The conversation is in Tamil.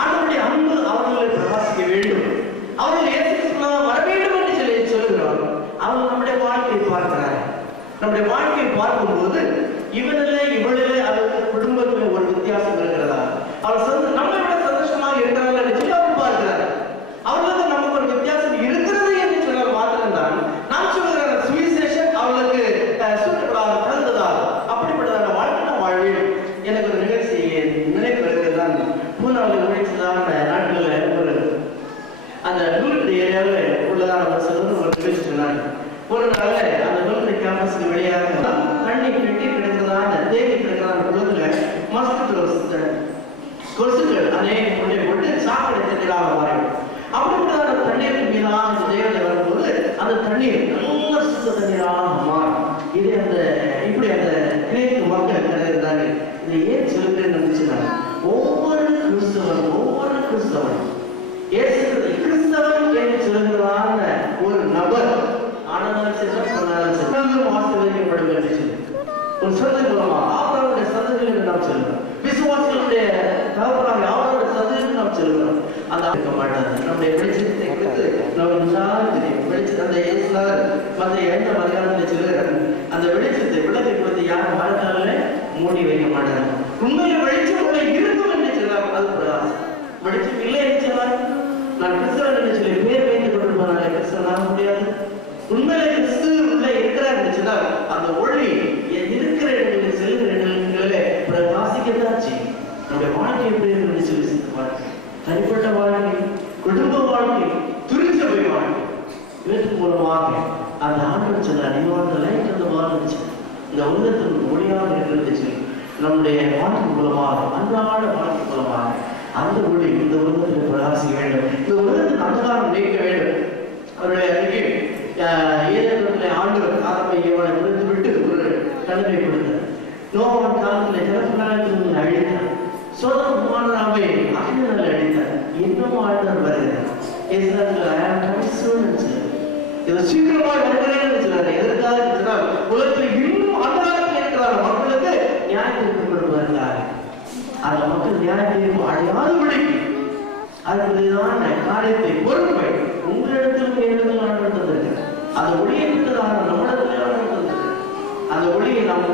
ஆண்டவருடைய அன்பு அவர்களை பிரகாசிக்க வேண்டும், அவர்கள் இயேசு கிறிஸ்துவாக வர வேண்டும் என்று சொல்லி சொல்லுகிறோம். அவங்க நம்முடைய வாழ்க்கையை பார்க்கிறார். நம்முடைய வாழ்க்கையை பார்க்கும்போது இவனிலே இவளிலே அவருக்கு குடும்பத்தில் ஒரு வித்தியாசம் இருக்கிறதா, அவர் நம்மை விட சந்தோஷமாக இருக்கிறார்கள் என்று சொல்லி அவர் பார்க்கிறார். அவர்களுக்கு நமக்கு ஒரு வித்தியாசம் இருக்கிறது என்று சொல்ல மாத்திரம்தான் நாம் சொல்லுகிற சுவிசேஷம் அவர்களுக்கு சூட்டப்படாத பிறந்ததாக அப்படிப்பட்டதான வாழ்க்கை நாம் வாழ்வேன். எனக்கு ஒரு நிகழ்ச்சி நினைவு வருகிறதுதான். பூனாவில் நிகழ்ச்சிதான் நாட்களில் ஒரு அந்த நூல்கடை ஏரியாவில் உள்ளதான ஒரு சிலர் ஒரு நிகழ்ச்சி சொன்னாங்க. ஒரு நாள் அந்த நூல்கடை கேம்பஸுக்கு வெளியாக தண்ணி கட்டி கிடக்கிறதான தேங்கி கிடக்கிறதான குளத்துல மஸ்கிட்டோஸ் கொசுக்கள் அநேக கொண்டே போட்டு சாக்கடை தண்ணீராக மாறிடும். அப்படிப்பட்டதான தண்ணீருக்கு மீதான அந்த தேவதை வரும்போது அந்த தண்ணீர் நல்ல சுத்த தண்ணீராக மாறும். இது அந்த இப்படி அந்த கிரேக்கு மக்கள் கருதுகிறாங்க. இதை ஏன் சொல்லுகிறேன்னு நினைச்சுனாங்க, ஒவ்வொரு கிறிஸ்தவன் கிறிஸ்தவன் என்று சொல்லுகிறான ஒரு நபர் ஆனாலும் சொன்னாலும் ஆசீர்வதிக்கப்படும் என்று சொல்லி ஒரு சொல்லுங்க மூலமா அவருடைய சந்ததிகள் நாம் சொல்லுகிறோம். விசுவாசிகளுடைய தகவலாக அவருடைய சந்ததிகள் நாம் சொல்லுகிறோம். அந்த இருக்க மாட்டாங்க. நம்முடைய வெளிச்சத்தை குறித்து நம்ம தெரியும். வெளிச்சம் அந்த இயேசுநாதர் மற்ற எந்த மதியானத்தை சொல்லுகிறார், அந்த வெளிச்சத்தை விளக்கை குறித்து யாரும் மறக்காமலே மூடி வைக்க மாட்டாங்க. உண்மையில வெளிச்சம் உள்ள இருக்கும் என்று சொன்னார். அது பிரகாசம். வெளிச்சம் இல்லை என்று சொன்னார். நான் கிறிஸ்தவன் என்று சொல்லி பேர் வைத்து கொண்டு போனாலே கிறிஸ்தவன் ஆக முடியாது. உண்மையில கிறிஸ்து உள்ள இருக்கிறார் என்று சொன்னால் அந்த ஒளி இருக்கிற இடங்களில் செல்கிற இடங்களிலே பிரகாசிக்கத்தான் செய்யும். நம்முடைய வாழ்க்கை எப்படி என்று சொல்லி சிந்திப்பார்கள். தனிப்பட்ட வாழ்க்கை, குடும்ப வாழ்க்கை, திருச்சபை வாழ்க்கை, இவற்றின் மூலமாக அந்த ஆண்டு சொன்னார், லைட் அந்த வாழ்க்கை இந்த உலகத்தின் ஒளியாக இருக்கிறது சொல்லி நம்முடைய வாழ்க்கை மூலமாக அன்றாட வாழ்க்கை மூலமாக அந்த ஒளி இந்த உலகத்தில் பிரகாசிக்க வேண்டும். இந்த உலகத்தின் அந்தகாரம் நீக்க வேண்டும். அவருடைய அருகே ஏதேனுடைய ஆண்டவர் ஆரம்பை ஏவனை முடித்து விட்டு ஒரு கனவை கொடுத்தார். நோவாவின் காலத்தில் ஜலப்பிரளயத்தில் அழித்தார். சோதம் குமாரனாவை அகிலனால் அழித்தார். இன்னமும் ஆண்டவர் வருகிறார். இது சீக்கிரமாக வருகிறேன் சொன்னார். எதற்காக சொன்னால் உலகத்தில் இன்னும் அந்தகாரத்தில் இருக்கிறார் மக்களுக்கு நியாயத்திற்கு கொண்டு வருகிறார். அந்த மக்கள் நியாயத்திற்கு அடையாதபடிக்கு அதுதான் காரியத்தை பொறுப்பை உங்களிடத்திலும் என்னிடத்தில் ஆண்டவர் தந்திருக்கிறார். அந்த ஒளியை விட்டுதான் நம்மிடத்தில் ஆண்டவர் தந்திருக்கிறார். அந்த ஒளியை நாம்